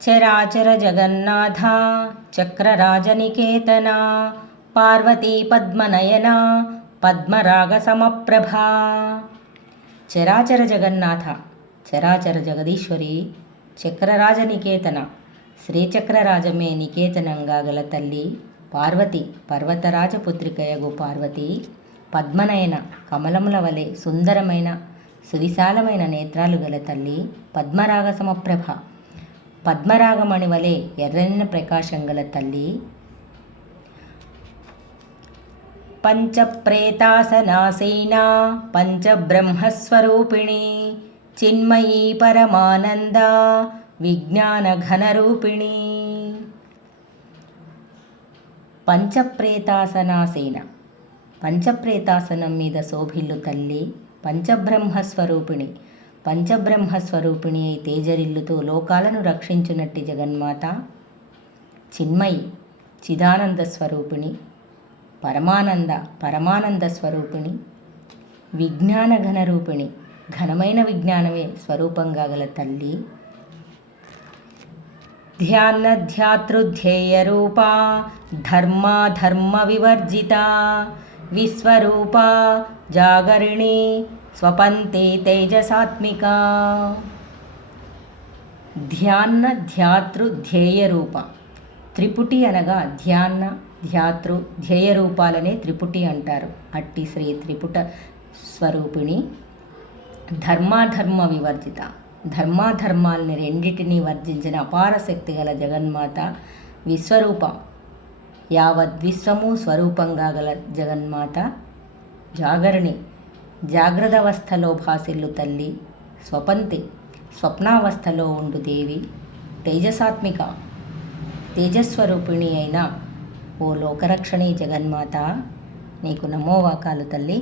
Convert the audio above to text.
చరాచర జగన్నాథ చక్రరాజనికేతన పార్వతీ పద్మనయన పద్మరాగ సమప్రభా చరాచర జగన్నాథ చరాచర జగదీశ్వరి చక్రరాజ నికేతన శ్రీచక్రరాజమే నికేతనంగా గల తల్లి పార్వతి పర్వతరాజ పుత్రికయగు పార్వతి పద్మనయన కమలముల వలె సుందరమైన సువిశాలమైన నేత్రాలు గల తల్లి పద్మరాగ సమప్రభ పద్మరాగమణి వలె ఎర్రని ప్రకాశం గల తల్లి. పంచప్రేతాసనాసీనా పంచబ్రహ్మస్వరూపిణి చిన్మయీ పరమానంద విజ్ఞానఘనరూపిణి. పంచప్రేతాసనాసీన. పంచప్రేతాసనం మీద శోభిల్లు తల్లి పంచబ్రహ్మస్వరూపిణి. పంచబ్రహ్మస్వరూపిణి అయి తేజరిల్లుతో లోకాలను రక్షించునట్టి జగన్మాత చిన్మయి చిదానంద స్వరూపిణి పరమానంద పరమానంద స్వరూపిణి విజ్ఞాన ఘనరూపిణి ఘనమైన విజ్ఞానమే స్వరూపంగా గల తల్లి. ధ్యాన ధ్యాతృధ్యేయ రూపా ధర్మాధర్మ వివర్జిత విశ్వరూప జాగరిణి స్వపంతే తేజసాత్మిక. ధ్యాన్న ధ్యాతృ ధ్యేయరూప. త్రిపుటి అనగా ధ్యాన్న ధ్యాతృ ధ్యేయ రూపాలనే త్రిపుటి అంటారు. అట్టి శ్రీ త్రిపుట స్వరూపిణి. ధర్మాధర్మ వివర్జిత. ధర్మాధర్మాల్ని రెండింటినీ వర్జించిన అపార శక్తి గల జగన్మాత విశ్వరూప. యావద్విశ్వము స్వరూపంగా గల జగన్మాత జాగరణి జాగ్రత్తవస్థలో భాసిల్లు తల్లి స్వపంతి స్వప్నావస్థలో ఉండు దేవి తేజసాత్మిక తేజస్వరూపిణి అయిన ఓ లోకరక్షణి జగన్మాత నీకు నమోవాకాలు తల్లి.